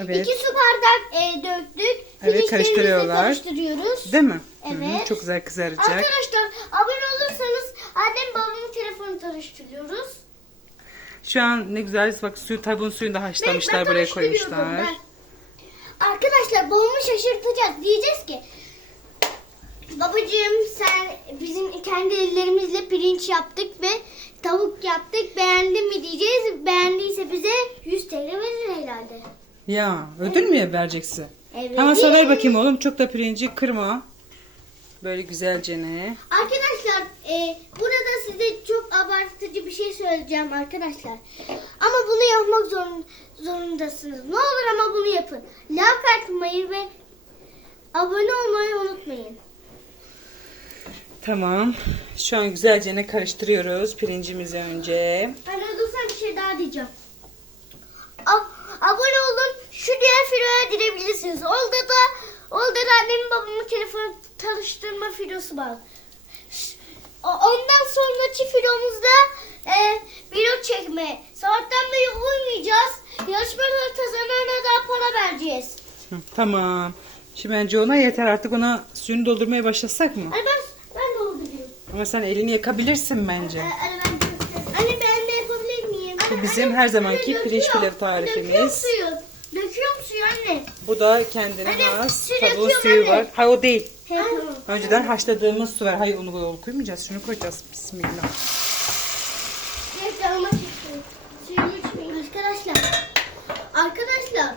Evet. İki su bardak e, döktük. Evet, karıştırıyorlar. karıştırıyoruz. Değil mi? Hı hı, Evet. çok güzel kızaracak. Arkadaşlar abone olursanız annem babamın telefonu tanıştırıyoruz. Şu an ne güzel bak suyu tavuğun suyunu da haşlamışlar Ben- ben buraya koymuşlar. ben. Arkadaşlar babamı şaşırtacağız. Diyeceğiz ki Babacığım sen bizim kendi ellerimizle pirinç yaptık ve tavuk yaptık. Beğendin mi diyeceğiz. Beğendiyse bize 100 TL verir herhalde. Ya ödül mü vereceksin? Evet. Ama sana ver bakayım oğlum çok da pirinci kırma. Böyle güzelce ne? Arkadaşlar e, burada size çok abartıcı bir şey söyleyeceğim arkadaşlar. Ama bunu yapmak zorun, zorundasınız. Ne olur ama bunu yapın. Like atmayı ve abone olmayı unutmayın. Tamam. Şu an güzelce ne karıştırıyoruz pirincimizi önce. Ben öldürsem bir şey daha diyeceğim. Şu diğer videoya girebilirsiniz. Orada da orada da annemin babamın telefonu tanıştırma videosu var. Ondan sonraki videomuzda e, video çekme. Sabahtan beri uyumayacağız. Yarışmaları kazanana daha para vereceğiz. Hı, tamam. Şimdi bence ona yeter artık ona suyunu doldurmaya başlasak mı? Anne ben, ben biliyorum. Ama sen elini yakabilirsin bence. Ee, Anne ben, anne ben de yapabilir miyim? Bu bizim anne, her zamanki pirinç pilav tarifimiz. Döküyorum suyu. Suyu anne. Bu da kendine Anne, has su tavuğun döküyorum suyu anne. var. Hayır o değil. He, tamam. Önceden haşladığımız su var. Hayır onu onu koymayacağız. Şunu koyacağız. Bismillah. Neyse. Suyumu içmeyin. Arkadaşlar. Arkadaşlar.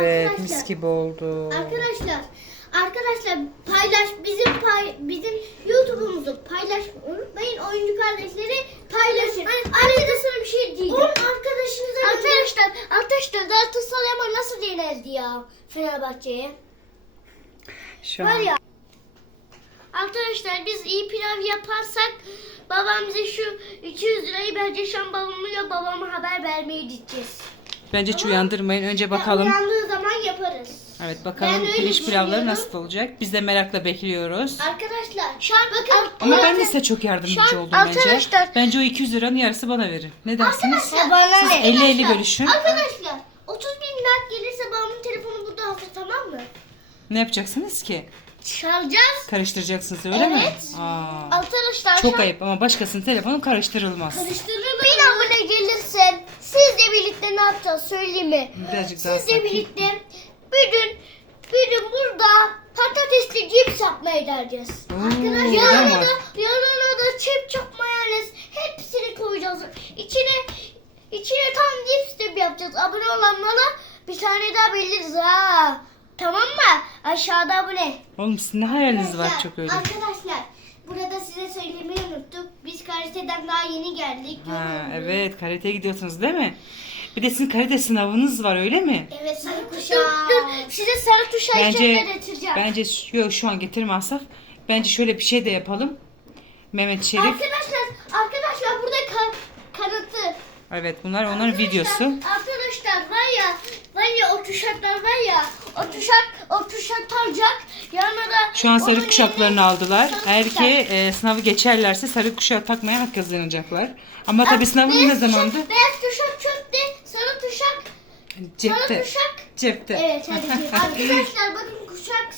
Evet Arkadaşlar. mis gibi oldu. Arkadaşlar. Arkadaşlar paylaş bizim pay bizim YouTube'umuzu paylaşmayı unutmayın. Oyuncu kardeşleri paylaşın. Arada sana bir şey diyeceğim. arkadaşınıza Arkadaşlar, arkadaşlar Galatasaray ama nasıl yenildi ya Fenerbahçe'ye? Şu Var an ya. Arkadaşlar biz iyi pilav yaparsak babam bize şu 200 lirayı bence babamla babama haber vermeye gideceğiz. bence hiç uyandırmayın. Önce bakalım. Uyandığı zaman yaparız. Evet Ben bakalım öyle pirinç pilavları düşünüyorum. nasıl olacak? Biz de merakla bekliyoruz. Arkadaşlar şu an bakın. Ama ben de size çok Şu yardımcı an oldum bence. arkadaşlar- Bence o 200 liranın yarısı bana verin. Ne dersiniz? Arkadaşlar, Siz ne? 50-50 Arkadaşlar, bölüşün. Arkadaşlar 30 bin like gelirse babamın telefonu burada hazır tamam mı? Ne yapacaksınız ki? Çalacağız. Karıştıracaksınız öyle mi? Evet. Aa, Arkadaşlar çok ayıp ama başkasının telefonu karıştırılmaz. Karıştırırım. Bin abone gelirse sizle birlikte ne yapacağız söyleyeyim mi? Birazcık daha Sizle sakin. birlikte bir gün bir gün burada patatesli cips yapmaya geleceğiz. Oo, Arkadaşlar yanına var? da, yanına da ketçap mayonez hepsini koyacağız. İçine içine tam cips gibi yapacağız. Abone olanlara bir tane daha belirleriz ha. Tamam mı? Aşağıda abone. Oğlum sizin ne hayaliniz var çok öyle. Arkadaşlar burada size söylemeyi unuttuk. Biz karateden daha yeni geldik. Ha, evet karateye gidiyorsunuz değil mi? Bir de sizin karate sınavınız var öyle mi? Evet sarı kuşağı. Size sarı kuşağı Bence getireceğim. bence yok şu an getirmezsek bence şöyle bir şey de yapalım. Mehmet Şerif. Arkadaşlar, arkadaşlar burada ka- kanıtı. Evet bunlar onların Arkadaşlar, videosu. Arkadaşlar var ya, var ya o tuşaklar var ya, o tuşak, o tuşak. Yanına da Şu an sarı onun kuşaklarını yerine aldılar. sarı Eğer kuşak. ki e, sınavı geçerlerse sarı kuşağı takmaya hak kazanacaklar. Ama tabii Ah, sınavın beyaz ne tuşak- zamandı? Beyaz tuşak çöpte, sarı tuşak, sarı Cepte. tuşak. Cepte. Evet hadi. Arkadaşlar bakın kuşak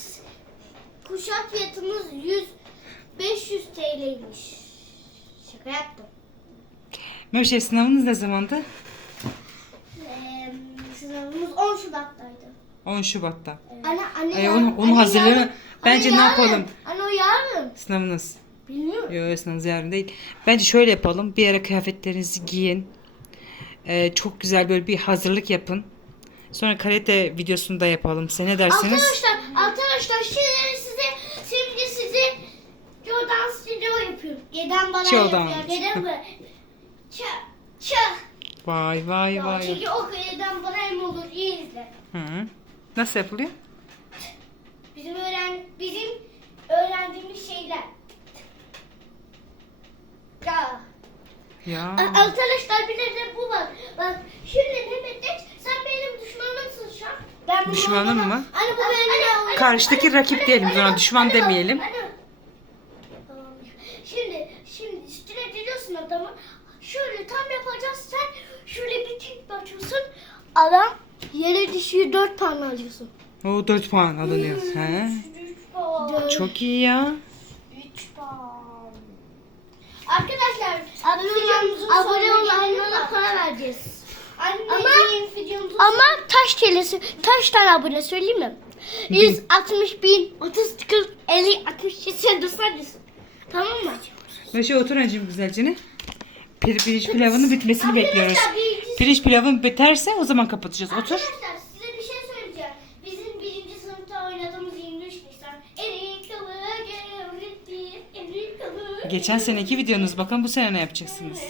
kuşak fiyatımız 100 500 TL'ymiş. Şaka yaptım. Şerif sınavınız ne zamandı? Ee, sınavımız 10 Şubat'taydı. 10 Şubat'ta. Anne anne. Yarın- onu- onu yarın- Bence anne ne yapalım? Anne o yarın. Sınavınız. Bilmiyorum. Yok sınavınız yarın değil. Bence şöyle yapalım. Bir ara kıyafetlerinizi giyin. Ee, çok güzel böyle bir hazırlık yapın. Sonra karate videosunu da yapalım. Size ne dersiniz? Arkadaşlar arkadaşlar şimdi size şimdi size Jordan Studio yapıyorum. Yeden bana Jordan. yapıyor. Yeden bana. Çak çak. Vay vay vay. çünkü o yeden bana hem olur. İyi izle. Hı. Nasıl yapılıyor? Bizim öğren bizim öğrendiğimiz şeyler. Ya. Ya. A- Arkadaşlar bir de bu var. Bak şimdi Mehmet geç sen benim düşmanımsın şu an. Ben bunu Düşmanım mı? Anne bu benim. Karşıdaki rakip diyelim biz ona, düşman demeyelim. Şimdi şimdi üstüne geliyorsun adamı. Şöyle tam yapacağız sen şöyle bir tek açıyorsun. Adam Yere düşüyor 4 puan alıyorsun. O 4 puan alınıyor. He. Dört. Çok iyi ya. 3 puan. Arkadaşlar abone, abone olanlara para vereceğiz. Ama, ama taş telesi, taş tane abone söyleyeyim mi? 160 bin, 30 40, 50, 60, 80, 90 Tamam mı? Neşe otur anneciğim güzelce. Pir, pirinç pilavının bitmesini bekliyoruz. Pirinç pilavın biterse o zaman kapatacağız. Otur. Arkadaşlar size bir şey söyleyeceğim. Bizim birinci sınıfta oynadığımız 23 Nisan. Erik dalı gevretti, erik dalı. Geçen seneki videonuz. Bakın bu sene ne yapacaksınız?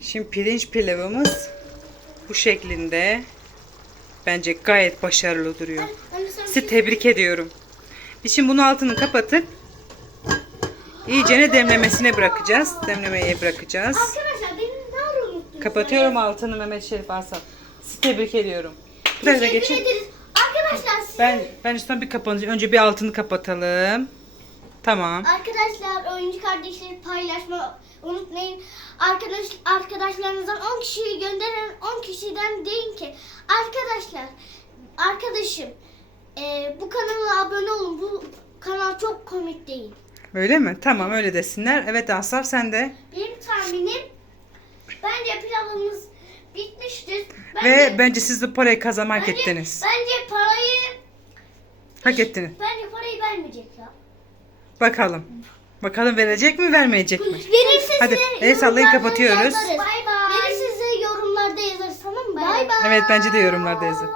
Şimdi pirinç pilavımız bu şeklinde. Bence gayet başarılı duruyor. Sizi tebrik ediyorum. Biz şimdi bunun altını kapatıp iyicene demlemesine bırakacağız. Demlemeye bırakacağız. Kapatıyorum altını Mehmet Şerif Asaf. Sizi tebrik ediyorum. Teşekkür geçin. ederiz. Arkadaşlar size, Ben ben üstten bir kapanıcı. Önce bir altını kapatalım. Tamam. arkadaşlar oyuncu kardeşleri paylaşma unutmayın. Arkadaş arkadaşlarınızdan 10 kişiyi gönderin. 10 kişiden deyin ki arkadaşlar arkadaşım e, bu kanala abone olun. Bu kanal çok komik değil. Öyle mi? Tamam öyle desinler. Evet Asaf sen de. Benim tahminim bence pilavımız bitmiştir. Ve bence siz de parayı kazanmak bence, ettiniz. Bence parayı Hak ettiniz. bence parayı vermeyecek ya. Bakalım. Bakalım verecek mi vermeyecek mi? Verirse Hadi, size el sallayın, kapatıyoruz. Bay bay. Verirse size yorumlarda yazarız tamam mı? Bay bay. Evet bence de yorumlarda yazın.